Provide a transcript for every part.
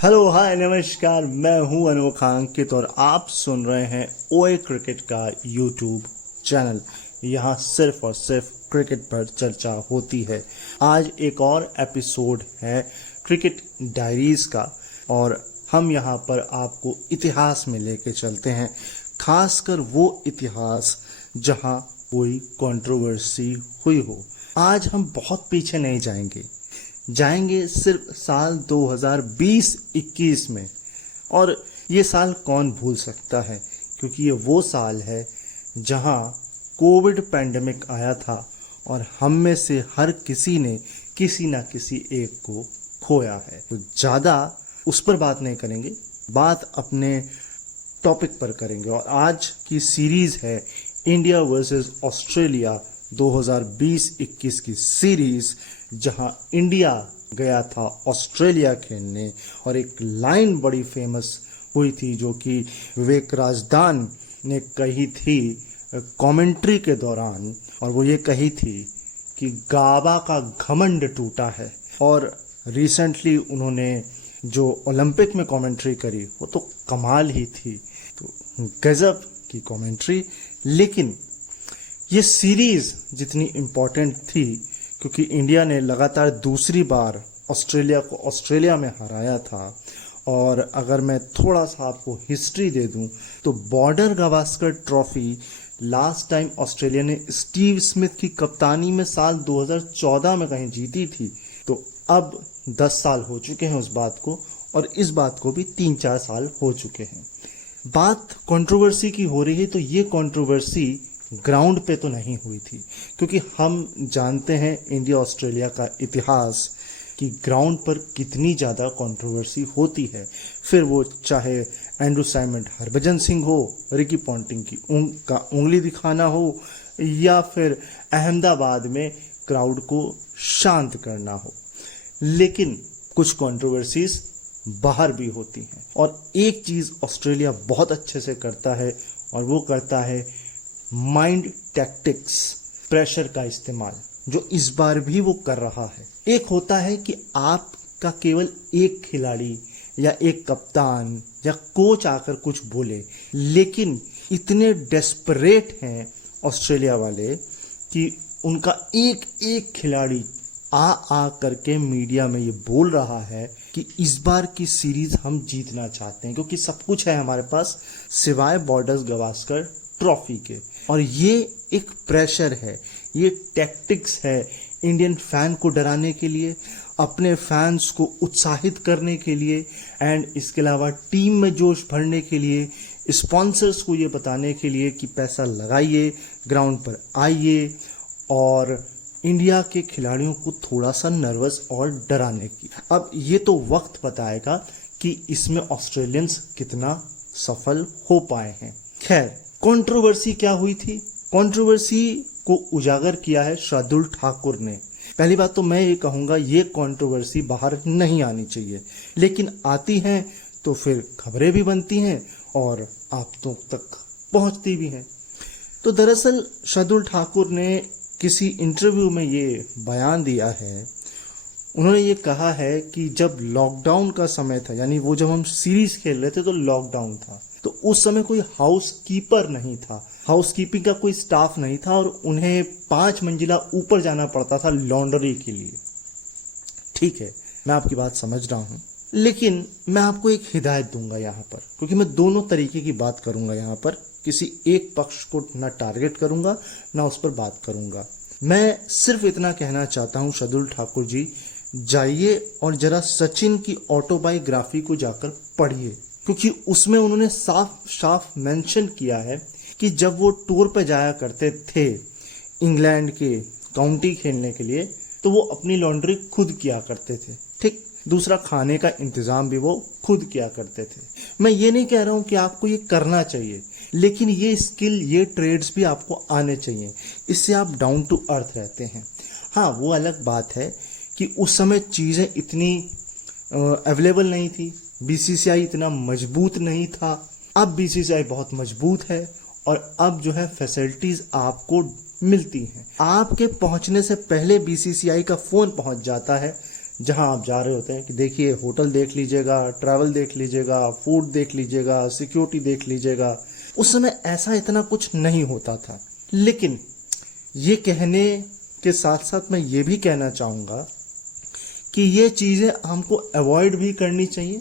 Hello hi नमस्कार, मैं हूं अनोखा अंकित और आप सुन रहे हैं ओए क्रिकेट का यूट्यूब चैनल। यहां सिर्फ और सिर्फ क्रिकेट पर चर्चा होती है। आज एक और एपिसोड है क्रिकेट डायरीज का और हम यहां पर आपको इतिहास में लेके चलते हैं, खासकर वो इतिहास जहां कोई कंट्रोवर्सी हुई हो। आज हम बहुत पीछे नहीं जाएंगे सिर्फ साल 2020-21 में। और ये साल कौन भूल सकता है, क्योंकि ये वो साल है जहां कोविड पैंडेमिक आया था और हम में से हर किसी ने किसी ना किसी एक को खोया है। तो ज़्यादा उस पर बात नहीं करेंगे, बात अपने टॉपिक पर करेंगे। और आज की सीरीज़ है इंडिया वर्सेस ऑस्ट्रेलिया 2020-21 की सीरीज़, जहां इंडिया गया था ऑस्ट्रेलिया खेलने और एक लाइन बड़ी फेमस हुई थी जो कि विवेक राजदान ने कही थी कमेंट्री के दौरान, और वो ये कही थी कि गाबा का घमंड टूटा है। और रिसेंटली उन्होंने जो ओलंपिक में कमेंट्री करी वो तो कमाल ही थी, तो गजब की कमेंट्री। लेकिन ये सीरीज़ जितनी इम्पोर्टेंट थी क्योंकि इंडिया ने लगातार दूसरी बार ऑस्ट्रेलिया को ऑस्ट्रेलिया में हराया था। और अगर मैं थोड़ा सा आपको हिस्ट्री दे दूं तो border Gavaskar trophy last time Australia ने स्टीव स्मिथ की कप्तानी में साल 2014 में कहीं जीती थी। तो अब 10 साल हो चुके हैं उस बात को, और इस बात को भी 3-4 साल हो चुके हैं। बात कंट्रोवर्सी की हो रही है, तो ये कंट्रोवर्सी ग्राउंड पे तो नहीं हुई थी, क्योंकि हम जानते हैं इंडिया ऑस्ट्रेलिया का इतिहास कि ग्राउंड पर कितनी ज़्यादा कंट्रोवर्सी होती है। फिर वो चाहे एंड्रू साइमंड हरभजन सिंह हो, रिकी पॉन्टिंग की उंगली दिखाना हो, या फिर अहमदाबाद में क्राउड को शांत करना हो। लेकिन कुछ कंट्रोवर्सीज बाहर भी होती हैं, और एक चीज़ ऑस्ट्रेलिया बहुत अच्छे से करता है और वो करता है माइंड टैक्टिक्स, प्रेशर का इस्तेमाल, जो इस बार भी वो कर रहा है। एक होता है कि आपका केवल एक खिलाड़ी या एक कप्तान या कोच आकर कुछ बोले, लेकिन इतने डेस्परेट हैं ऑस्ट्रेलिया वाले कि उनका एक एक खिलाड़ी आ करके मीडिया में ये बोल रहा है कि इस बार की सीरीज हम जीतना चाहते हैं, क्योंकि सब कुछ है हमारे पास सिवाय बॉर्डर गावस्कर ट्रॉफी के। और ये एक प्रेशर है, ये टैक्टिक्स है इंडियन फैन को डराने के लिए, अपने फैंस को उत्साहित करने के लिए, एंड इसके अलावा टीम में जोश भरने के लिए, स्पॉन्सर्स को ये बताने के लिए कि पैसा लगाइए, ग्राउंड पर आइए, और इंडिया के खिलाड़ियों को थोड़ा सा नर्वस और डराने की। अब ये तो वक्त बताएगा कि इसमें ऑस्ट्रेलियंस कितना सफल हो पाए हैं। खैर, कंट्रोवर्सी क्या हुई थी? कंट्रोवर्सी को उजागर किया है शार्दुल ठाकुर ने। पहली बात तो मैं ये कहूँगा, ये कंट्रोवर्सी बाहर नहीं आनी चाहिए, लेकिन आती हैं तो फिर खबरें भी बनती हैं और आप तक पहुँचती भी हैं। तो दरअसल शार्दुल ठाकुर ने किसी इंटरव्यू में ये बयान दिया है। उन्होंने ये कहा है कि जब लॉकडाउन का समय था, यानी वो जब हम सीरीज खेल रहे थे तो लॉकडाउन था, तो उस समय कोई हाउस कीपर नहीं था, हाउस कीपिंग का कोई स्टाफ नहीं था, और उन्हें 5 मंजिला ऊपर जाना पड़ता था लॉन्ड्री के लिए। ठीक है, मैं आपकी बात समझ रहा हूँ, लेकिन मैं आपको एक हिदायत दूंगा यहाँ पर, क्योंकि मैं दोनों तरीके की बात करूंगा यहाँ पर, किसी एक पक्ष को ना टारगेट करूंगा ना उस पर बात करूंगा। मैं सिर्फ इतना कहना चाहता हूँ, शार्दुल ठाकुर जी जाइए और जरा सचिन की ऑटोबायोग्राफी को जाकर पढ़िए, क्योंकि उसमें उन्होंने साफ साफ मेंशन किया है कि जब वो टूर पे जाया करते थे इंग्लैंड के काउंटी खेलने के लिए, तो वो अपनी लॉन्ड्री खुद किया करते थे। ठीक, दूसरा खाने का इंतज़ाम भी वो खुद किया करते थे। मैं ये नहीं कह रहा हूँ कि आपको ये करना चाहिए, लेकिन ये स्किल, ये ट्रेड्स भी आपको आने चाहिए, इससे आप डाउन टू अर्थ रहते हैं। हाँ, वो अलग बात है कि उस समय चीज़ें इतनी अवेलेबल नहीं थी, बीसीसीआई इतना मजबूत नहीं था। अब बीसीसीआई बहुत मजबूत है और अब जो है फैसिलिटीज़ आपको मिलती हैं। आपके पहुंचने से पहले बीसीसीआई का फ़ोन पहुंच जाता है जहां आप जा रहे होते हैं कि देखिए होटल देख लीजिएगा, ट्रैवल देख लीजिएगा, फूड देख लीजिएगा, सिक्योरिटी देख लीजिएगा। उस समय ऐसा इतना कुछ नहीं होता था। लेकिन ये कहने के साथ साथ मैं ये भी कहना चाहूँगा कि ये चीज़ें हमको अवॉइड भी करनी चाहिए,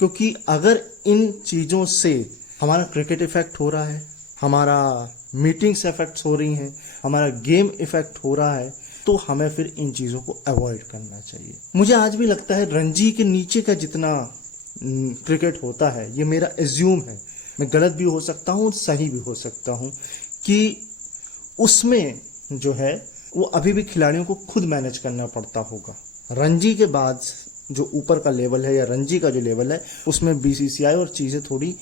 क्योंकि अगर इन चीज़ों से हमारा क्रिकेट इफेक्ट हो रहा है, हमारा मीटिंग्स इफेक्ट्स हो रही हैं, हमारा गेम इफेक्ट हो रहा है, तो हमें फिर इन चीज़ों को अवॉइड करना चाहिए। मुझे आज भी लगता है रणजी के नीचे का जितना क्रिकेट होता है, ये मेरा एज्यूम है, मैं गलत भी हो सकता हूँ, सही भी हो सकता हूँ, कि उसमें जो है वो अभी भी खिलाड़ियों को खुद मैनेज करना पड़ता होगा। रणजी के बाद जो ऊपर का लेवल है या रणजी का जो लेवल है, उसमें बीसीसीआई और चीज़ें थोड़ी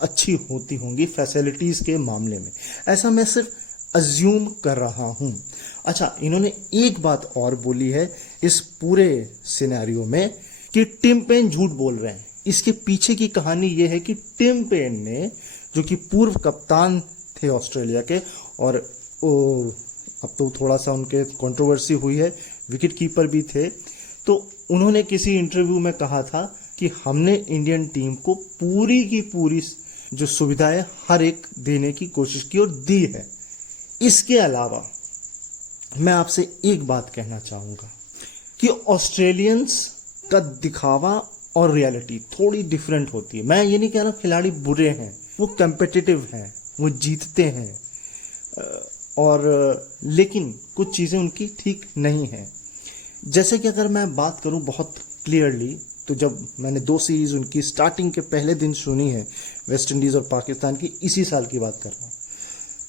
अच्छी होती होंगी फैसिलिटीज़ के मामले में। ऐसा मैं सिर्फ अज्यूम कर रहा हूँ। अच्छा, इन्होंने एक बात और बोली है इस पूरे सिनेरियो में कि टिम पेन झूठ बोल रहे हैं। इसके पीछे की कहानी ये है कि टिम पेन ने, जो कि पूर्व कप्तान थे ऑस्ट्रेलिया के, और अब तो थोड़ा सा उनके कंट्रोवर्सी हुई है, विकेट कीपर भी थे, तो उन्होंने किसी इंटरव्यू में कहा था कि हमने इंडियन टीम को पूरी की पूरी जो सुविधाएं हर एक देने की कोशिश की और दी है। इसके अलावा मैं आपसे एक बात कहना चाहूँगा कि ऑस्ट्रेलियंस का दिखावा और रियलिटी थोड़ी डिफरेंट होती है। मैं ये नहीं कह रहा खिलाड़ी बुरे हैं, वो कम्पिटिटिव हैं, वो जीतते हैं, और लेकिन कुछ चीज़ें उनकी ठीक नहीं हैं। जैसे कि अगर मैं बात करूं बहुत क्लियरली, तो जब मैंने 2 सीरीज़ उनकी स्टार्टिंग के पहले दिन सुनी है, वेस्ट इंडीज़ और पाकिस्तान की, इसी साल की बात कर रहा हूँ,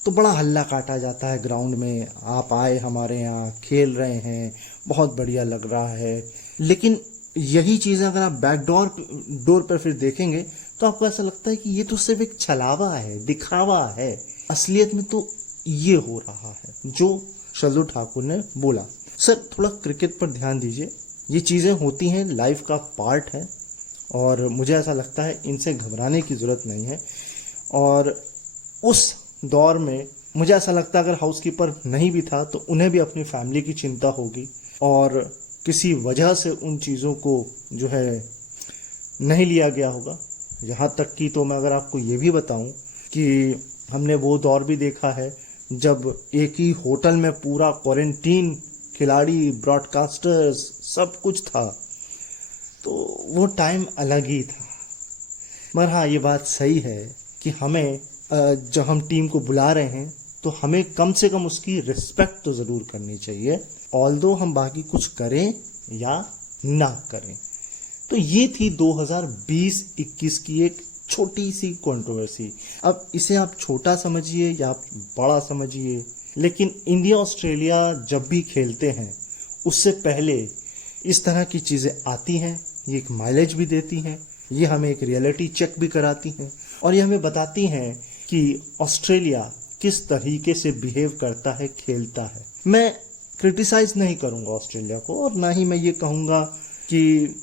तो बड़ा हल्ला काटा जाता है ग्राउंड में, आप आए हमारे यहाँ, खेल रहे हैं, बहुत बढ़िया लग रहा है। लेकिन यही चीज़ें अगर आप बैकडोर पर फिर देखेंगे तो आपको ऐसा लगता है कि ये तो सिर्फ एक छलावा है, दिखावा है। असलियत में तो ये हो रहा है जो शार्दुल ठाकुर ने बोला। सर, थोड़ा क्रिकेट पर ध्यान दीजिए, ये चीज़ें होती हैं, लाइफ का पार्ट है, और मुझे ऐसा लगता है इनसे घबराने की ज़रूरत नहीं है। और उस दौर में मुझे ऐसा लगता है अगर हाउसकीपर नहीं भी था तो उन्हें भी अपनी फैमिली की चिंता होगी, और किसी वजह से उन चीज़ों को जो है नहीं लिया गया होगा। यहाँ तक कि तो मैं अगर आपको ये भी बताऊं कि हमने वो दौर भी देखा है जब एक ही होटल में पूरा क्वारंटीन, खिलाड़ी, ब्रॉडकास्टर्स, सब कुछ था, तो वो टाइम अलग ही था। मगर हाँ, ये बात सही है कि हमें जब हम टीम को बुला रहे हैं तो हमें कम से कम उसकी रिस्पेक्ट तो ज़रूर करनी चाहिए, ऑल्दो हम बाकी कुछ करें या ना करें। तो ये थी 2020-21 की एक छोटी सी कंट्रोवर्सी। अब इसे आप छोटा समझिए या आप बड़ा समझिए, लेकिन इंडिया ऑस्ट्रेलिया जब भी खेलते हैं उससे पहले इस तरह की चीज़ें आती हैं, ये एक माइलेज भी देती हैं, ये हमें एक रियलिटी चेक भी कराती हैं, और ये हमें बताती हैं कि ऑस्ट्रेलिया किस तरीके से बिहेव करता है, खेलता है। मैं क्रिटिसाइज नहीं करूंगा ऑस्ट्रेलिया को, और ना ही मैं ये कहूँगा कि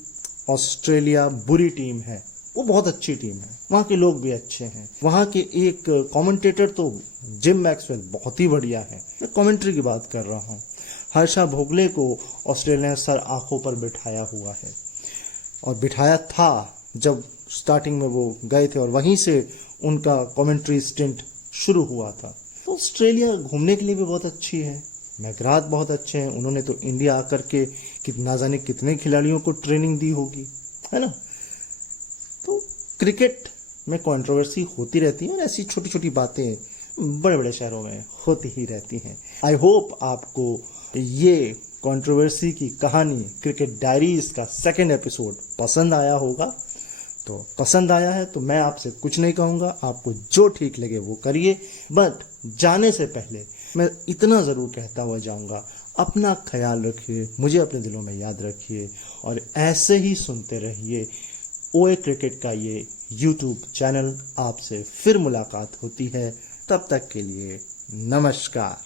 ऑस्ट्रेलिया बुरी टीम है। वो बहुत अच्छी टीम है, वहाँ के लोग भी अच्छे हैं। वहाँ के एक कमेंटेटर तो जिम मैक्सवेल बहुत ही बढ़िया है। मैं कमेंट्री की बात कर रहा हूँ। हर्षा भोगले को ऑस्ट्रेलिया ने सर आंखों पर बिठाया हुआ है, और बिठाया था जब स्टार्टिंग में वो गए थे, और वहीं से उनका कमेंट्री स्टिंट शुरू हुआ था। तो ऑस्ट्रेलिया घूमने के लिए भी बहुत अच्छी है, मैकग्राथ बहुत अच्छे हैं, उन्होंने तो इंडिया आकर के कितना जाने कितने खिलाड़ियों को ट्रेनिंग दी होगी, है ना। तो क्रिकेट में कंट्रोवर्सी होती रहती है, और ऐसी छोटी छोटी बातें बड़े बड़े शहरों में होती ही रहती हैं। आई होप आपको ये कंट्रोवर्सी की कहानी, क्रिकेट डायरीज का 2nd एपिसोड पसंद आया होगा। तो पसंद आया है तो मैं आपसे कुछ नहीं कहूँगा, आपको जो ठीक लगे वो करिए। बट जाने से पहले मैं इतना ज़रूर कहता हुआ जाऊँगा, अपना ख्याल रखिए, मुझे अपने दिलों में याद रखिए, और ऐसे ही सुनते रहिए ओए क्रिकेट का ये YouTube चैनल। आपसे फिर मुलाकात होती है, तब तक के लिए नमस्कार।